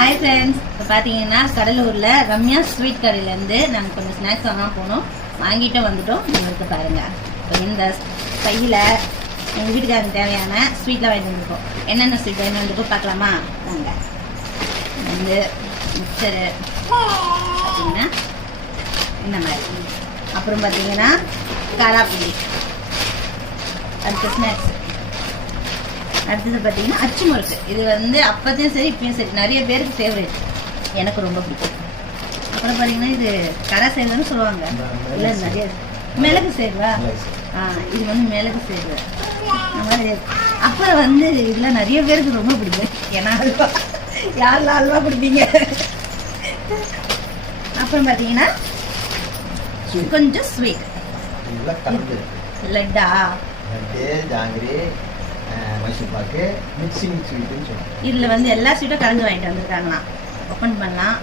Hi friends, இப்போ பார்த்தீங்கன்னா கடலூரில் ரம்யா ஸ்வீட் கடையிலேருந்து நாங்கள் கொஞ்சம் ஸ்நாக்ஸ் வாங்க போனோம். வாங்கிட்டு வந்துட்டோம். உங்களுக்கு பாருங்கள், இப்போ இந்த பையில் எங்கள் வீட்டுக்காரங்க தேவையான ஸ்வீட்லாம் வாங்கிட்டு வந்துருக்கோம். என்னென்ன ஸ்வீட் வாங்கிட்டு வந்துருக்கோம் பார்க்கலாமா? வாங்க. வந்து மிக்சரு பார்த்தீங்கன்னா இந்த மாதிரி, அப்புறம் பார்த்தீங்கன்னா காராப்பூரி, அடுத்த ஸ்நாக்ஸ், அடுத்தது பார்த்தீங்கன்னா அச்சு முறுக்கு. இது வந்து அப்பத்தையும் சரி இப்பயும் சரி நிறைய பேருக்கு ஃபேவரட், எனக்கு ரொம்ப பிடிக்கும். அப்புறம் பார்த்தீங்கன்னா இது கரை சேர்வுன்னு சொல்லுவாங்க, இல்லை நிறைய மிளகு சேர்வா, இது வந்து மிளகு சேர்வு. அப்புறம் வந்து இதில் நிறைய பேருக்கு ரொம்ப பிடிக்கும், ஏன்னா அல்வா, யாரெல்லாம் அல்வா பிடிப்பீங்க. அப்புறம் பார்த்தீங்கன்னா கொஞ்சம் ஸ்வீட், லட்டா, ஜாங்கிரி, மைசூர் பாக்கு, மிக்சிங் ஸ்வீட்னு சொல்லுவாங்க. இதில் வந்து எல்லா ஸ்வீட்டும் கலந்து வாங்கிட்டு வந்துருக்காங்களாம். ஓப்பன் பண்ணலாம்.